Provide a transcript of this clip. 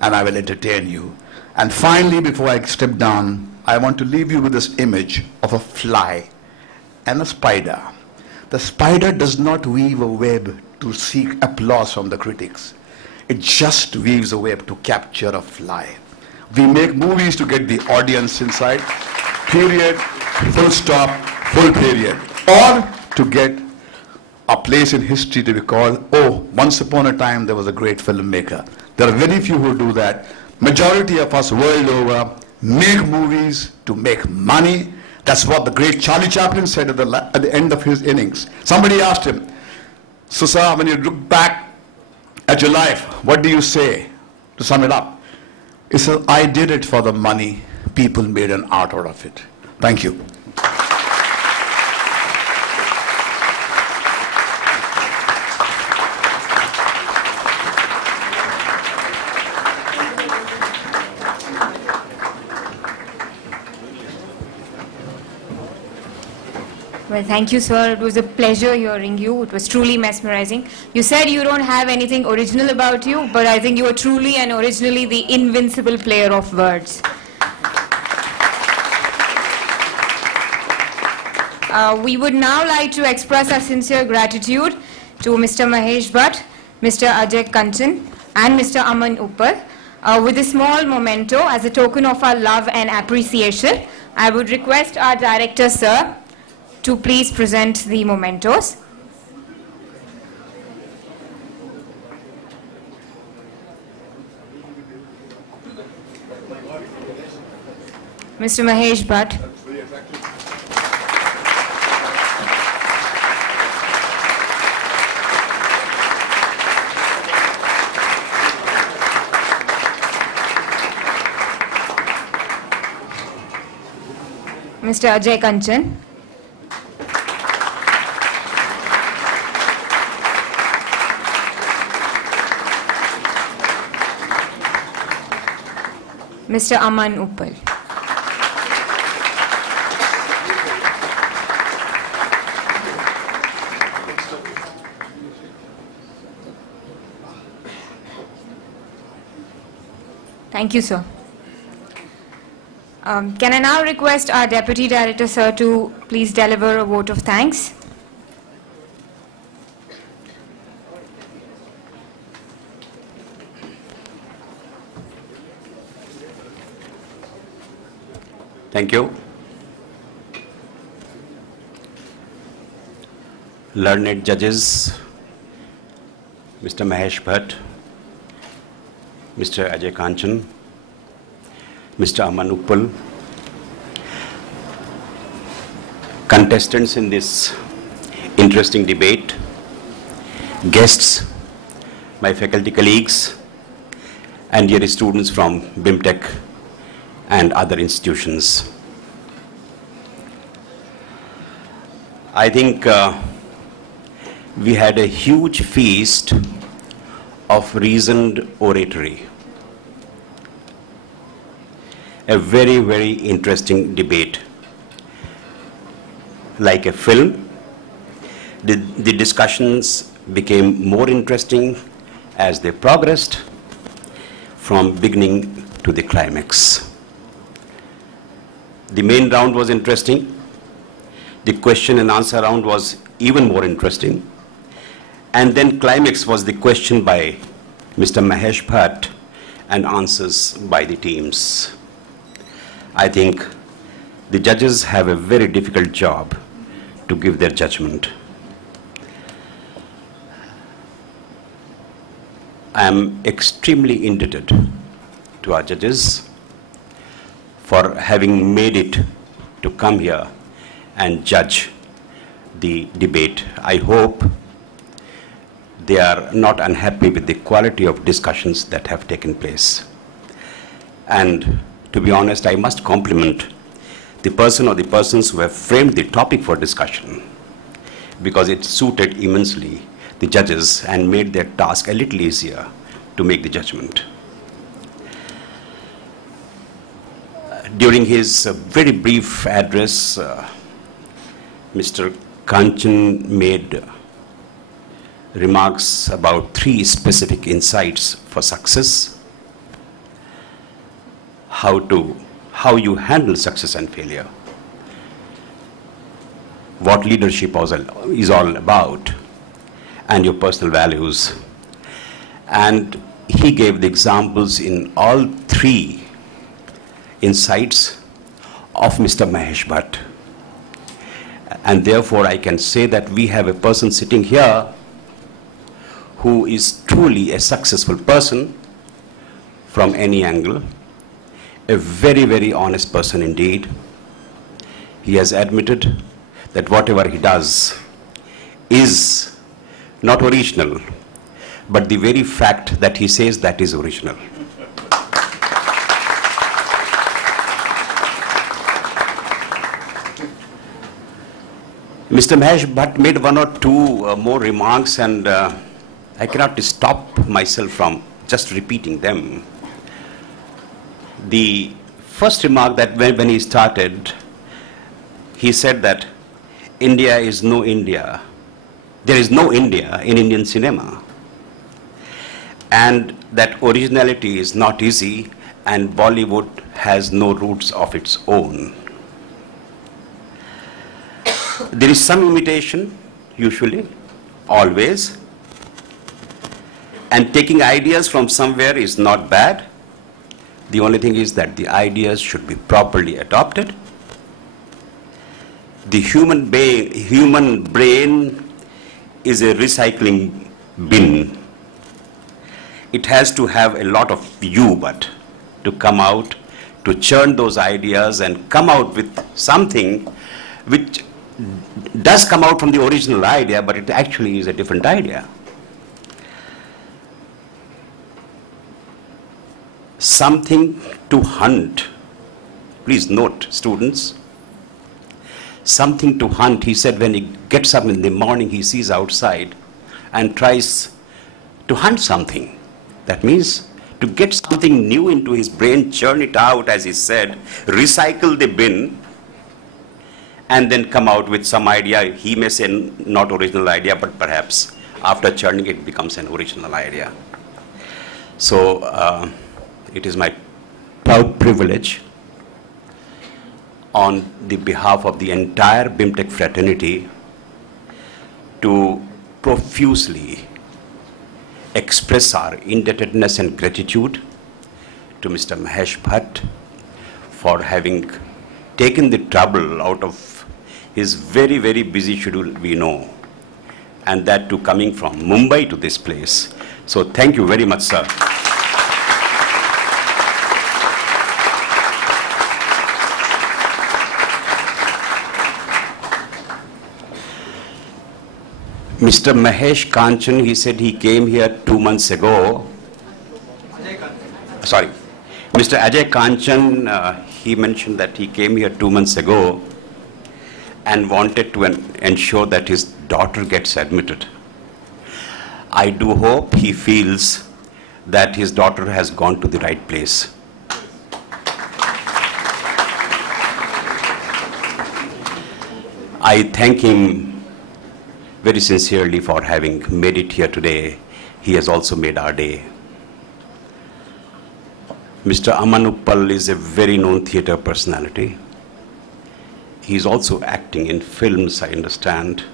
and I will entertain you. And finally, before I step down, I want to leave you with this image of a fly and a spider. The spider does not weave a web to seek applause from the critics. It just weaves a web to capture a fly. We make movies to get the audience inside, period, full stop, full period. Or to get a place in history to be called, oh, once upon a time there was a great filmmaker. There are very few who do that. Majority of us world over make movies to make money. That's what the great Charlie Chaplin said at the end of his innings. Somebody asked him, so sir, when you look back at your life, what do you say to sum it up? He said, I did it for the money. People made an art out of it. Thank you. Well, thank you, sir. It was a pleasure hearing you. It was truly mesmerizing. You said you don't have anything original about you, but I think you are truly and originally the invincible player of words. We would now like to express our sincere gratitude to Mr. Mahesh Bhatt, Mr. Ajay Kanchan, and Mr. Aman Uppal. With a small memento as a token of our love and appreciation, I would request our director, sir, to please present the mementos. Mr. Mahesh Bhatt. Mr. Ajay Kanchan. Mr. Aman Uppal. Thank you, sir. Can I now request our Deputy Director, sir, to please deliver a vote of thanks? Thank you. Learned judges, Mr. Mahesh Bhatt, Mr. Ajay Kanchan, Mr. Aman Uppal, contestants in this interesting debate, guests, my faculty colleagues, and dear students from BIMTech and other institutions. I think we had a huge feast of reasoned oratory. A very, very interesting debate. Like a film, the discussions became more interesting as they progressed from beginning to the climax. The main round was interesting. The question and answer round was even more interesting. And then climax was the question by Mr. Mahesh Bhatt and answers by the teams. I think the judges have a very difficult job to give their judgment. I am extremely indebted to our judges for having made it to come here and judge the debate. I hope they are not unhappy with the quality of discussions that have taken place. And to be honest, I must compliment the person or the persons who have framed the topic for discussion, because it suited immensely the judges and made their task a little easier to make the judgment. During his very brief address, Mr. Kanchan made remarks about 3 specific insights for success. how you handle success and failure, what leadership is all about, and your personal values. And he gave the examples in all three insights of Mr. Mahesh Bhatt. And therefore, I can say that we have a person sitting here who is truly a successful person from any angle, a very, very honest person indeed. He has admitted that whatever he does is not original, but the very fact that he says that is original. Mr. Mahesh Bhatt made one or two more remarks, and I cannot stop myself from just repeating them. The first remark that when he started, he said that India is no India. There is no India in Indian cinema. And that originality is not easy, and Bollywood has no roots of its own. There is some imitation, usually, always. And taking ideas from somewhere is not bad. The only thing is that the ideas should be properly adopted. The human brain is a recycling bin. It has to have a lot of you, but to come out, to churn those ideas and come out with something which does come out from the original idea, but it actually is a different idea. Something to hunt. Please note, students. Something to hunt. He said when he gets up in the morning, he sees outside and tries to hunt something. That means to get something new into his brain, churn it out, as he said, recycle the bin, and then come out with some idea. He may say not original idea, but perhaps after churning it becomes an original idea. So it is my proud privilege on the behalf of the entire BIMTech fraternity to profusely express our indebtedness and gratitude to Mr. Mahesh Bhatt for having taken the trouble out of his very, very busy schedule, we know, and that too coming from Mumbai to this place. So thank you very much, sir. Mr. Mahesh Kanchan, he said he came here 2 months ago. Sorry. Mr. Ajay Kanchan, he mentioned that he came here 2 months ago and wanted to ensure that his daughter gets admitted. I do hope he feels that his daughter has gone to the right place. I thank him very sincerely for having made it here today. He has also made our day. Mr. Aman Uppal is a very known theatre personality. He is also acting in films, I understand.